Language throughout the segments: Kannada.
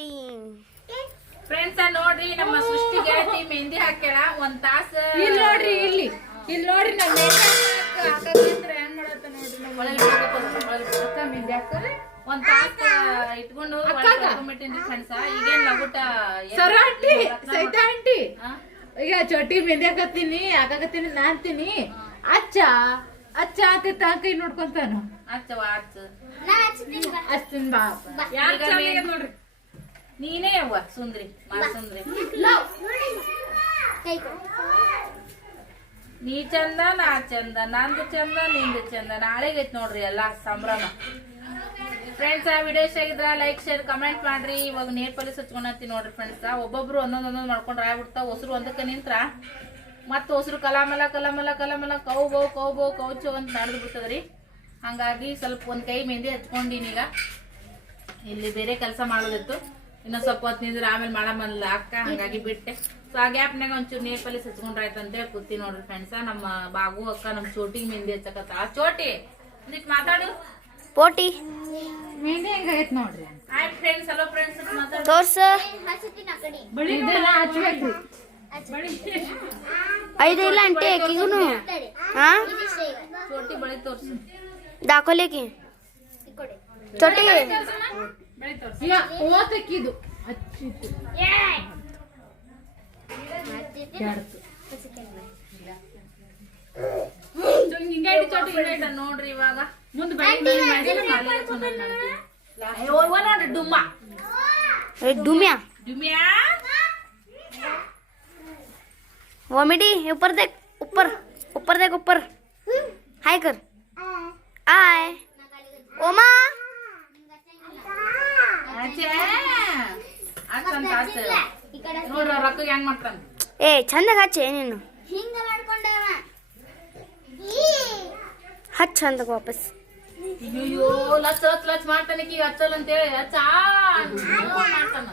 ಸ್ಟಾರ್ಟಿಂಗ್ ಫ್ರೆಂಡ್ಸ್ ನೋಡ್ರಿ ನಮ್ಮ ಸೃಷ್ಟಿ ಗೆಳತಿ ಮೆಹಂದಿ ಹಾಕ್ಯಾಳ ಒಂದ್ ತಾಸ ಇಲ್ಲಿ ನೋಡ್ರಿ ಇಲ್ಲಿ. ಇಲ್ಲಿ ನೋಡ್ರಿ ನಮ್ಮ ಮಾಡತ್ತ ನೋಡ್ರಿ ಒಳಗೆ. ಅಕ್ಕ ಮೆಹಂದಿ ಹಾಕೋರಿ ಒಂದ್ ತಾಸ ಇಟ್ಕೊಂಡು? ಫ್ರೆಂಡ್ಸ್ ಈಗೇನ್ ಲಗುಟ ಸರ ಆಂಟಿ ಸೈತ ಆಂಟಿ. ಹಾ? ಈಗ ಚೋಟಿ ಮೆಹಂದಿ ಹಾಕತ್ತೀನಿ ಹಾಕಾಕತ್ತೀನಿ ನಾನ್ತೀನಿ ಅಂತೀನಿ. ಅಚ್ಚ ಅಚ್ಚ ಅಂತ ತಾ ಕೈ ನೋಡ್ಕೊಂತಾನ? ಹಚ್ಚವ ಹಚ್ಚ ಅಚ್ಚಿನ ಬಾ ಯಾರು ನೋಡ್ರಿ? ನೀನೇ ಅವ್ವ ಸುಂದ್ರಿ ಮಾ ಸುಂದ್ರಿ. ನೀ ಚಂದ ನಾ ಚಂದ ನಂದು ಚಂದ ನಿಂದು ಚಂದ. ನಾಳೆಗೈತ್ ನೋಡ್ರಿ ಎಲ್ಲ ಸಂಭ್ರಮ. ಫ್ರೆಂಡ್ಸ್ ಆ ವಿಡಿಯೋ ಇಷ್ಟ ಆಗಿದ್ರ ಲೈಕ್ ಶೇರ್ ಕಮೆಂಟ್ ಮಾಡ್ರಿ. ಇವಾಗ ನೇರ್ ಪಲ್ಲಿ ಸಚ್ಕೊಂಡಿ ನೋಡ್ರಿ ಫ್ರೆಂಡ್ಸ್ ಒಬ್ಬೊಬ್ರು ಒಂದೊಂದೊಂದೊಂದು ಮಾಡ್ಕೊಂಡ್ರೆ ಮಾಡ್ಕೊಂಡ್ರ ಆಗ್ಬಿಡ್ತಾವ. ಹೊಸರು ಒಂದಕ್ಕೆ ನಿಂತ್ರ ಮತ್ತೆ ಹೊಸರು ಕಲಾಮಲ ಕಲಾಮಲ ಕಲಾಮಲ ಕೌ ಬೋ ಕೌ ಬೌ ಕೌಚು ಅಂತ ನಡೆದು ಬಿಡ್ತದ್ರಿ. ಹಂಗಾಗಿ ಸ್ವಲ್ಪ ಒಂದ್ ಕೈ ಮೆಹಂದಿ ಹಚ್ಕೊಂಡಿನೀಗ ಇಲ್ಲಿ ಬೇರೆ ಕೆಲಸ ಮಾಡೋದಿತ್ತು. ಇನ್ನೊಂದ್ ಸ್ವಲ್ಪ ಹೊತ್ತು ನಿಂದ್ರೆ ಆಮೇಲೆ ಮಾಡಮಲ್ಲ ಅಕ್ಕ ಹಂಗಾಗಿ ಬಿಟ್ಟೆ. ಸೊ ಆ ಗ್ಯಾಪ್ನಾಗ ಒಂಚೂರು ನೇರ್ ಪಾಲಿಸ್ ಹಚ್ಕೊಂಡ್ರಾಯ್ತು ಅಂತೇಳಿ ಕೂತಿ ನೋಡ್ರಿ ಫ್ರೆಂಡ್ಸ ನಮ್ಮ ಬಾಗು ಅಕ್ಕ ನಮ್ಮ ಚೋಟಿಗೆ ಮೆಹಂದಿ ಹಚ್ಚಕತ್ತ. ಆ ಚೋಟಿ ಒಂದಿಟ್ ಮಾತಾಡು. ಪೋಟಿ. ಮೆಹಂದಿ ಹೆಂಗಾಗೈತ್ ನೋಡ್ರಿ? ಹಾಯ್ ಫ್ರೆಂಡ್ಸ್ ಹಲೋ ಫ್ರೆಂಡ್ಸ್ ಮಾತಾಡು. ತೋರ್ಸ. ಐದು ಇಲ್ಲ ಆಂಟಿ ಆಕಿಗೂನು ಹಾ ಚೋಟಿ ಬಳಿ ತೋರ್ಸು. ದಾಖಲೆ की ಚೋಟಿ. ಓತಕ್ಕಿದು ಹಚ್ಚಿತ್ತು ಕೆಡ್ತು. ಹಿಂಗಾಯ್ತು ಚೋಟಿ Friends, ನೋಡ್ರಿ ಇವಾಗ ಮುಂದ್ ಬಳಿ ಅಯ್ಯೋ, ಇವ ನೋಡ್ರಿ ಡುಮ್ಮ ए डूमिया ಡುಮ್ಯಾ वॉमिटी ऊपर देख ऊपर ऊपर देख ऊपर हाय कर आय ओमा ಏ ಚಂದ ಹಚ್ಚೆ ನೀನು. ಹಚ್ಚ ಚಂದ ವಾಪಸ್. ಅಯ್ಯೋ ಲಚ್ ಲಚ್ ಲಚ್ ಮಾಡ್ತಾನೆ ಈಗ ಹಚ್ಚಲ್ ಅಂತೇಳಿ. ಹಚ್ಚ ಮಾಡ್ತಾನ.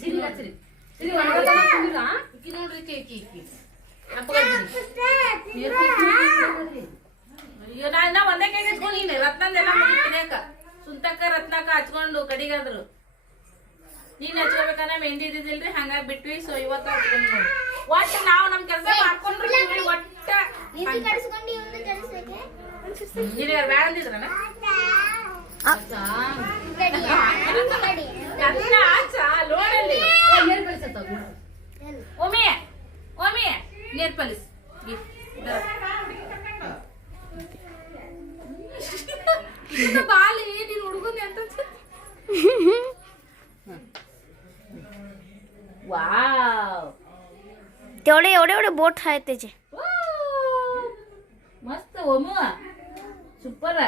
ಸಿರಿ ಹಚ್ಚ್ರಿ ಸಿರಿ. ನೋಡ್ರಿ. ಅಯ್ಯೋ ನಾ ಒಂದೇ ಕೈ ಹಚ್ಕೊಂಡಿನಿ ರತ್ನಂದೆಲ್ಲ ಮುಗಿತಿನ್ಯಾಕ ಸುಂತಕ್ಕ ರತ್ನಕ್ಕ ಹಚ್ಕೊಂಡು ಕಡಿಗಾದ್ರು. ನೀನ್ ಹಚ್ಕೋಬೇಕಂದ್ರೆ ಮೆಹಂದಿ ಇದ್ದಿದ್ದಿಲ್ರಿ? ಹಂಗಾಗಿ ಬಿಟ್ವಿ. ಸೊ ಇವತ್ತ ಒಟ್ಟ ನಾವು ನಮ್ ಕೆಲಸ ಮಾಡ್ಕೊಂಡ್ರಿ ಒಟ್ಟ ನೀನು ಯಾರು ಬ್ಯಾಡ ಅಂದಿದ್ರನ? ಎಲ್ಲ ಆಚ. ಲೋಡಲ್ಲಿ. ಒಮ್ಮೆ ಒಮ್ಮೆ ನೇರ್ ಪಾಲಿಸ್ तेवढे एवढे एवढे बोट आहेत त्याचे ಮಸ್ತ್ ಒಮ್ಮು ಸೂಪರ್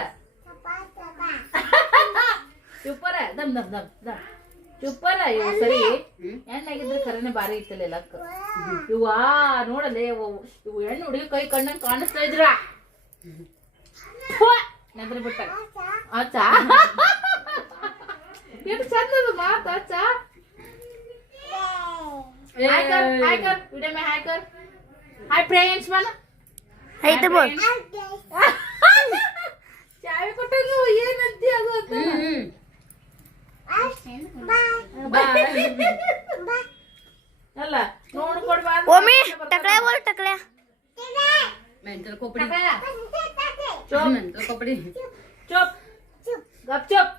ಸೂಪರ್ ದಮ್ ದಮ್ ದಮ್ ದಮ್ ಸೂಪರ್ ಇವು ಸರಿ ಹೆಣ್ಣಾಗಿದ್ರೆ ಖರೇನೆ ಬಾರಿ ಇತ್ತಲ್ಲ ಲಕ್ ಇವಾ ನೋಡಲೆ ಇವು ಇವು ಹೆಣ್ಣು ಹುಡುಗಿ ಕೈ ಕಣ್ಣಂಗ್ ಕಾಣಿಸ್ತಾ ಇದ್ರ ನೆದ್ರ ಬಿಟ್ಟ ಆಚ ಎಷ್ಟು ಚಂದದ ಮಾತು ಆಚ ಹಾಯ್ ಕರ್ ಹಾಯ್ ಕರ್ ವಿಡಿಯೋ ಮೇ ಹಾಯ್ ಕರ್ ಹಾಯ್ ಫ್ರೆಂಡ್ಸ್ ಮನ इथे बोल ಚಾವಿ ಕೊಟ್ಟಂಗ ಏನಂತಿ ಅದು ಅಂತ ಅಲ್ಲ ನೋಡ್ಕೊಡ್ಬಾರ್ದು ओमी टकल्या बोल टकल्या ಮೆಂಟಲ್ ಕೊಪ್ಪಡಿ चुप ಮೆಂಟಲ್ ಕೊಪ್ಪಡಿ चुप गप चुप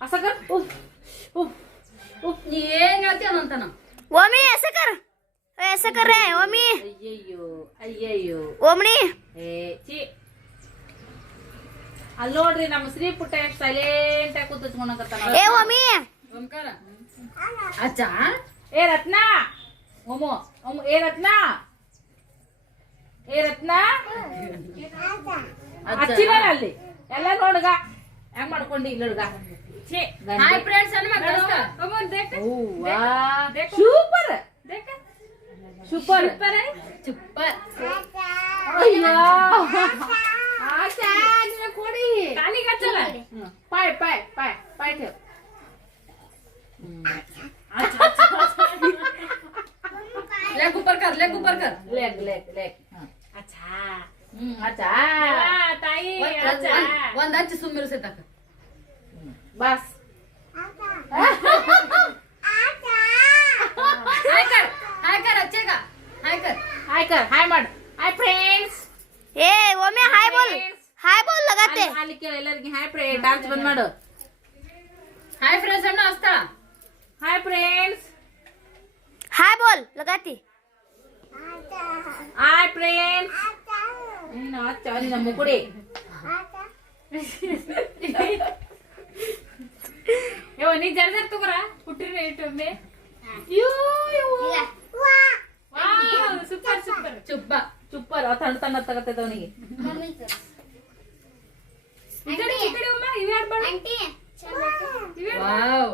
असं कर उफ उफ उफ ನೀ ಏನ್ ಹೇಳ್ತೀಯ ಅಂತಾನ ओमी असं कर ए, असं कर रे ओमी ಅಯ್ಯಯ್ಯೋ ಅಯ್ಯಯ್ಯೋ ओमणी ಏ ಚಿ ಅಲ್ಲಿ ನೋಡ್ರಿ ನಮ್ಮ ಶ್ರೀ ಪುಟ್ಟ ಎಷ್ಟು ಸೈಲೆಂಟ್ ಆಗಿ ಕೂತ್ಕೊಂಡಕತ್ತಾನ ए ओमी ಓಂಕಾರ ಅಚ್ಚ ಏ ರತ್ನ ಓಮೋ ಓಮೋ ಏ ರತ್ನ ಏ ರತ್ನ ಹಚ್ಚಿನ ಅಲ್ಲಿ ಎಲ್ಲ ನೋಡ್ಗ ಹೆಂಗ್ ಮಾಡ್ಕೊಂಡಿ ಇಲ್ಲ ಹುಡ್ಗ ಛೇ ಹಾಯ್ ಫ್ರೆಂಡ್ಸ್ ಅನ್ನ ಸೂಪರ್ ಸೂಪರ್ ಚುಪ್ಪ ಅಯ್ಯೋ ಆಶಾ ನಿನ್ನ ಕೊಡಿ ಕಾಲಿಗೆ ಹಚ್ಚಲ್ಲ ಪಾಯ್ ಪಾಯ್ ಪಾಯ್ ಪಾಯ್ ठेव लेग ऊपर कर लेग ऊपर कर लेग लेग लेग अच्छा. हम्म, अच्छा. आ. वा, ताई वन- अच्छा. वन- वंदांची सुंदर से टाक बस. हाय कर. हाय कर अच्छे हाय बोल. हाय बोल लगाते. आली हाय फ्रेंड डान्स बंद माड. हाय फ्रेंड्स असता. Hi friends. हाय बोल लगाती. ಫ್ರೆಂಡ್ಸ್ ಹಾಯ್ ಬೋಲ್ ಲಗಾತಿ ಹಾಯ್ ಫ್ರೆಂಡ್ಸ್ ನೀನು ಅಚ್ಚ ನಿನ್ನ ಮುಗುಡಿ ಯೋ ನೀ ಜರ ಜರ ತಗೋರ ಹುಟ್ಟಿರಿ ಇಟ್ಟೊಮ್ಮೆ ಸೂಪರ್ ಸೂಪರ್ ಚುಬ್ಬ ಚುಪ್ಪರ್ ತಣ್ಣ ತಣ್ಣ ತಗತ್ತದ ಅವನಿಗೆ ವಾವ್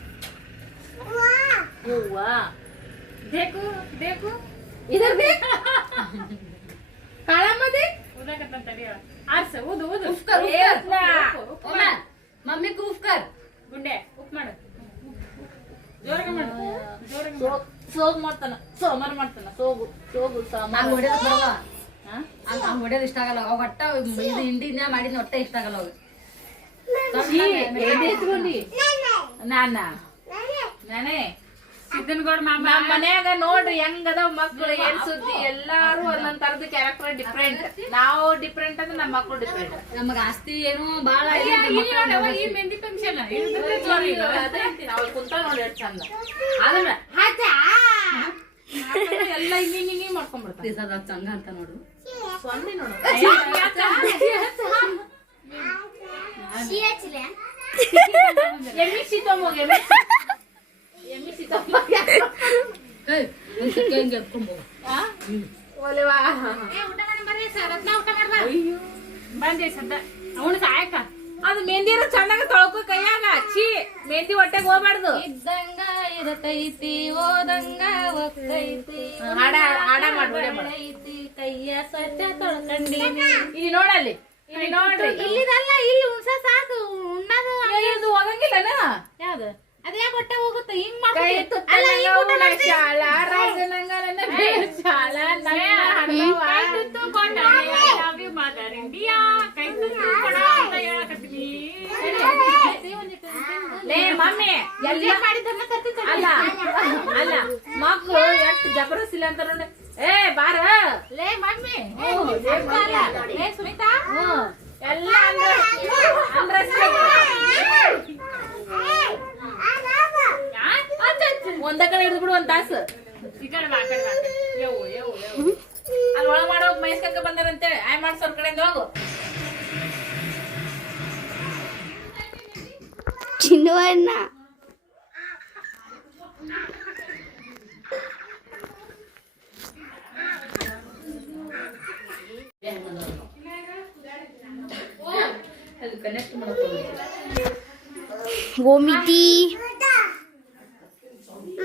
ಓಮ देखो देखो इधर देख काळा मध्ये ಆರ್ಸ ಊದು ಊದು ಉಫ್ಕರ್ ಏ, ಉಫ್ಕರ್ ಉಪ್ಪ. ಓಮ ಮಮ್ಮಿ ಉಫ್ಕರ್ ಗುಂಡೆ ಉಪ್ ಮಾಡು ಜೋರಾಗಿ ಮಾಡು ಜೋರಾಗಿ ಮಾಡು. ಸೋಗ್ ಮಾಡ್ತಾನ ಸೋಮವಾರ ಮಾಡ್ತಾನ ಸೋಗು ಸೋಗು ನಂಗೆ ಸೋಮವಾರ ಹೊಡೆಯೋದು ಬರಲ್ಲ ಹಾ? ಹಂಗ ಹಂಗ ಹೊಡೆಯೋದು ಇಷ್ಟ ಆಗಲ್ಲ ಅವಾಗ ಒಟ್ಟ ಇದು ಹಿಂಡಿನ ಮಾಡಿದ ಒಟ್ಟ ಇಷ್ಟ ಆಗಲ್ಲ ಅವಾಗ ಛೀ, ಎದೆ ಎತ್ಕೊಂಡಿ ನಾನ ನಾನೇ ಸಿದ್ದನಗೌಡ ಮಾಮ. ನಮ್ಮ ಮನ್ಯಾಗ ನೋಡ್ರಿ ಹೆಂಗದ ಮಕ್ಳು ಏನ್ ಸುದ್ದಿ ಎಲ್ಲಾರು ಒಂದೊಂದ್ ತರದ ಕ್ಯಾರೆಕ್ಟರ್ ಡಿಫ್ರೆಂಟ್ ನಾವು ಡಿಫ್ರೆಂಟ್ ಅಂದ್ರೆ ನಮ್ಮ ಮಕ್ಕಳು ಡಿಫ್ರೆಂಟ್ ನಮಗ ಆಸ್ತಿ ಏನು ಬಾಳ ಈ ಮೆಹಂದಿ ಫಂಕ್ಷನ್ ಕುಂತ ನೋಡಿ ಎಷ್ಟು ಚಂದ. ಅದನ್ನ. ಎಲ್ಲ ಹಿಂಗ ಹಿಂಗ ಮಾಡ್ಕೊಂಡ್ಬಿಡ್ತಾರೆ ಚಂಗ ಅಂತ ನೋಡು. ಸೊನ್ನೆ ನೋಡು. ಎಮ್ಮಿ ಸೀತಮ್ಮ ಎಮ್ಮಿ ಬಂದೆ ಸದ್ದ ಅವನು ಸಾಯಕ ಅದು ಮೆಹಂದಿರ ಚಂದಾಗ ತೊಳ್ಕೊ ಕೈಯಾಗ ಛೀ ಮೆಹಂದಿ ಹೊಟ್ಟೆಗೆ ಹೋಗ್ಬಾರ್ದು ಇದ್ದಂಗ ಇರತೈತಿ ಓದಂಗ ಒಕ್ಕೈತಿ ಹಾಡ ಹಾಡ ಮಾಡು ವಿಡಿಯೋ ಮಾಡು ಐತಿ ಕೈಯ ಸ್ವಚ್ಛ ತೊಳ್ಕಂಡೀನಿ ಇಲ್ಲಿ ನೋಡಲ್ಲಿ. ಇಲ್ಲಿ ನೋಡ್ರಿ. ಇಲ್ಲಿದಲ್ಲ ಇಲ್ಲಿ ಉಣ್ಸ ಸಾಕು ಉಣ್ಣದು ಹೋಗಂಗಿಲ್ಲನ? ಯಾವ್ದು? ಅದೇ ಹೊಟ್ಟೆ ಹೋಗುತ್ತೆ? ಹಿಂಗ್ ಮಮ್ಮಿ ಅಲ್ಲ ಅಲ್ಲ ಮಕ್ಕಳು ಎಷ್ಟು ಜಬರಸ್ತಿಲ್ಲ ಅಂತ ನೋಡಿ. ಏ ಬಾರ. ಲೇ ಮಮ್ಮಿ. ಸುಮಿತಾ ಮಮ್ಮಿ. ಲೇ ಸುನೀತಾ ಹ್ಞೂ, ಎಲ್ಲ ಅಂದ್ರೆ ಅಂದ್ರೆ ಒಂದ ಕಡೆ ಹಿಡಿದು ಬಿಡು ಒಂದ್ ತಾಸು ಅಲ್ಲಿ ಒಳ ಮಾಡೋಕ್ ಮೈಸ್ಕಕ್ಕ ಬಂದಾರಂತೇಳಿ ಆಯ್ ಮಾಡ್ಸೋರ್ ಕಡೆಯಿಂದ ಹೋಗು ಚಿನ್ನವನ್ನ ಅಲ್ಲಿ ಕನೆಕ್ಟ್ ಮಾಡ್ಕೊಳ್ಳಿ ಗೋಮಿತಿ ಬರ್ರಿ ಯಾರು ಯಾರು ಹುಡ್ಕೊಂಡ್ರು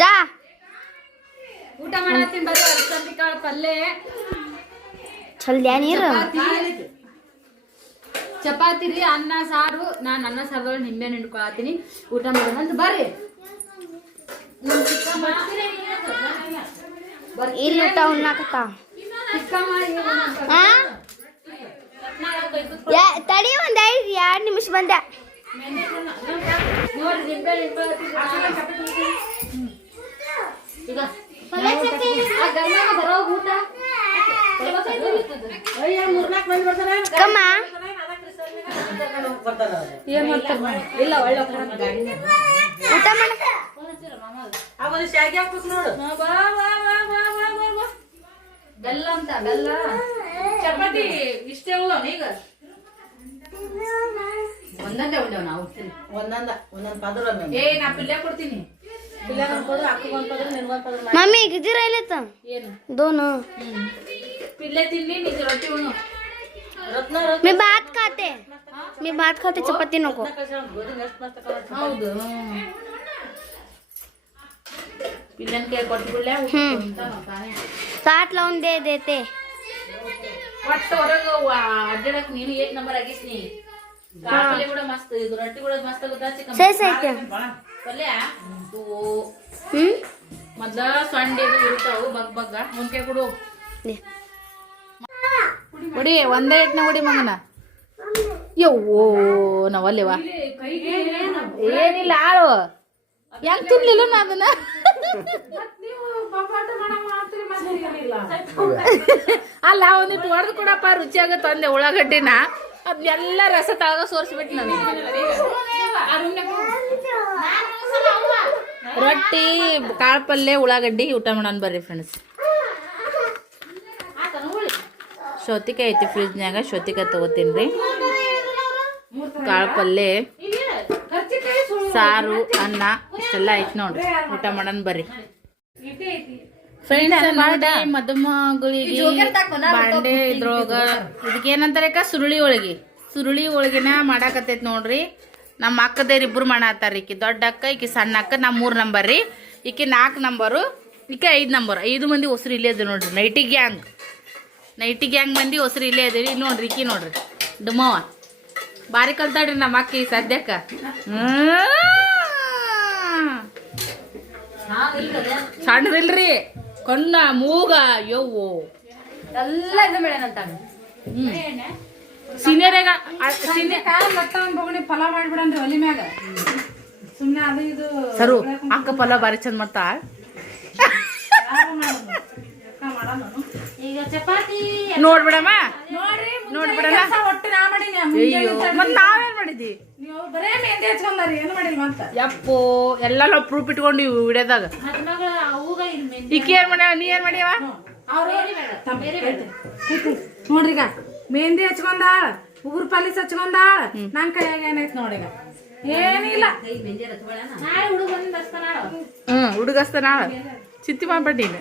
ಜಾ ಊಟ ಮಾಡತ್ತೀನಿ ಬರ್ರಿ ಅರ್ಸಂತಿ ಕಾಳು ಪಲ್ಲೆ. ಚಲ್ದ್ಯಾ ನೀರು ಚಪಾತಿ. ಚಪಾತಿ ರೀ ಅನ್ನ ಸಾರು. ನಾನು ಅನ್ನ ಸಾರದೊಳಗೆ ನಿಂಬೆ ಹಿಂಡ್ಕೊಳತ್ತೀನಿ ಊಟ ಮಾಡೋಣ ಅಂತ ಬರ್ರಿ. ನಮ್ ಚಿಕ್ಕಮ್ಮ. ಬರ್ರಿ. ಇಲ್ಲಿ ಊಟ ಉಣ್ಣಾಕತ್ತ ತಡಿ ಒಂದ್ ಐದು ಎರಡು ನಿಮಿಷ ಬಂದೆ ಚಪಾತಿ ಇಷ್ಟೇ ಈಗ? ನಾವು. ಒಂದೊಂದ ಒಂದೊಂದ್ ಪದ್ರ ಏ ಪಿಲ್ಲೆ ಕೊಡ್ತೀನಿ. ಪಿಲ್ಲೆ ಕೊಡು ಪದ್ರ ಪದ್ರ ಮಮ್ಮಿ ಗಿದಿರ ಇಲ್ಲ ಏನು? ದೋನು. ಪಿಲ್ಲೆ ತಿನ್ನಿ ನಿಜ ರೊಟ್ಟಿ ಉಣ್ಣು. मी भात खाते मी भात खाते चपाती नको ರತ್ನ ಗೋಧಿ ಎಷ್ಟು ಮಸ್ತ್ ಕಲರ್ ಹೌದು ಪಿಲ್ಲನ್ ಕೈ ಕೊಟ್ಬಿಡ್ಲೆ ताट लावून दे देते ಒಟ್ಟು ಹೊರಗೆ ಅಡ್ಡಾಡಕ್ ನೀನು ಏಕ್ ನಂಬರ್ ಆಗಿಸ್ ನೀ ಪಲ್ಯ ಕೂಡ ಮಸ್ತ್ ಇದು ರೊಟ್ಟಿ ಕೂಡ ಮಸ್ತ್ ಆಗುತ್ತಾ ಚಿಕನ್ ಸರಿ ಸೈತೆ ಪಲ್ಯ ಇವು ಹ್ಮ್ ಮೊದ್ಲ ಸೊಂಡೆ ಇದು ಇರ್ತಾವು ಬಗ್ ಬಗ್ಗ ಮುಂಕೆ ಕೊಡು दे. ಹೊಡಿ ಒಂದೇ ಇಟ್ನ ಹೊಡಿ ಮಗನ? ಯವ್ವೋ ನಾವಲ್ಲೇವಾ ಏನಿಲ್ಲ, ಆಳು. ಯಾಕೆ ತಿನ್ಲಿಲ್ಲ ನಾ ಅದನ್ನ? ಅಲ್ಲ, ಒಂದಿಟ್ಟು ಹೊಡೆದು ಕೊಡಪ್ಪ, ರುಚಿ ತಂದೆ ಉಳ್ಳಾಗಡ್ಡಿನ. ಅದನ್ನೆಲ್ಲ ರಸ ತಳಗ ಸೋರ್ಸ್ಬಿಟ್ಟು ನಾನು. ರೊಟ್ಟಿ, ಕಾಳು ಪಲ್ಯ, ಉಳ್ಳಾಗಡ್ಡಿ, ಊಟ ಮಾಡೋಣ ಬರ್ರಿ ಫ್ರೆಂಡ್ಸ್ ಸೌತಿಕಾಯಿ ಐತಿ ಫ್ರಿಜ್ನಾಗ ಸೌತಿಕಾಯಿ ತಗೋತೀನಿ ರೀ. ಕಾಳು ಪಲ್ಯ ಸಾರು ಅನ್ನ ಇಷ್ಟೆಲ್ಲ ಐತಿ ನೋಡ್ರಿ. ಊಟ ಮಾಡೋಣ ಬರ್ರಿ. ಫ್ರೆಂಡ್ಸ್ ಮದುಮಗಳಿಗೆ ಬಾಂಡೆ ಇದ್ರೊಳಗ ಇದಕ್ಕೆ ಅಕ್ಕ? ಸುರುಳಿ ಒಳಗೆ ಸುರುಳಿ ಒಳಗಿನ ಮಾಡಾಕತ್ತೈತಿ ನೋಡ್ರಿ. ನಮ್ಮ ಅಕ್ಕದೇರ್ ಇಬ್ರು ಮಾಡತ್ತಾರ ಈಕಿ. ದೊಡ್ಡ ಅಕ್ಕ ಈಕಿ ಸಣ್ಣ ಅಕ್ಕ. ನಾ ಮೂರು ನಂಬರ್ ರೀ. ಈಕಿ ನಾಲ್ಕು ನಂಬರು ಈಕೆ ಐದು ನಂಬರ್. ಐದು ಮಂದಿ ಹೊಸರು ಇಲ್ಲೇ ಅದ ನೋಡ್ರಿ. Nighty gang. ನೈಟಿ ಗ್ಯಾಂಗ್ ಮಂದಿ ಹೊಸರು ಇಲ್ಲೇ ಇದೀವಿ. ನೋಡ್ರಿ ಈಕಿ ನೋಡ್ರಿ. ಡುಮವ ಬಾರಿ ಕಲ್ತಾಡ್ರಿ ನಮ್ಮ ಅಕ್ಕಿ ಸದ್ಯಕ್ಕ. ಸಣ್ಣದಿಲ್ರಿ. ಕಣ್ಣ ಮೂಗ ಯವ್ವು. ಎಲ್ಲ ಇದು ಮೇಡನಂತ ಸೀನಿಯರ್ ಬೊಗಣಿ ಪಲಾವ್ ಮಾಡ್ಬಿಡನ್ರಿ ಒಲಿ ಮ್ಯಾಗ ಸುಮ್ನೆ ಅದು ಇದು ಸರು ಅಕ್ಕ ಫಲ ಬಾರಿ ಚಂದ ಮಾಡ್ತಾ ಈಗ ಚಪಾತಿ ನೋಡ್ಬಿಡಮ್ಮ. ನೋಡ್ರಿ ನೋಡ್ಬಿಡಲ್ಲ ಒಟ್ಟು ನಾ ಮಾಡೀನಿ. ಅಯ್ಯೋ ಮತ್ ನಾವೇನ್ ಮಾಡಿದ್ವಿ ನೀವು ಬರೇ ಮೆಹಂದಿ ಹಚ್ಕೊಂಡಾರಿ ಏನು ಮಾಡಿಲ್ಲ ಮತ್ತ ಯಪ್ಪೋ ಎಲ್ಲ ನಾವು ಪ್ರೂಫ್ ಇಟ್ಕೊಂಡು ಅವುಗ ಇಲ್ಲಿ ಮೆಹಂದಿ ಈಕಿ ಏನ್ ಮಾಡ್ಯಾವ? ನೀ ಏನ್ ಮಾಡ್ಯಾವ? ಅವ್ರು ನೋಡ್ರಿ ಈಗ ಮೆಹಂದಿ ಹಚ್ಕೊಂಡಾಳ ಉಗುರು ಪಾಲಿಸ್ ಹಚ್ಕೊಂಡಾಳ ನನ್ ಕೈಯಾಗ ಏನೈತ್ ನೋಡಿಗ ಏನಿಲ್ಲ ಹುಡುಗಸ್ತ ನಾಳ ಚಿತ್ತಿ ಮಾಡ್ಬಿಟ್ಟೀನಿ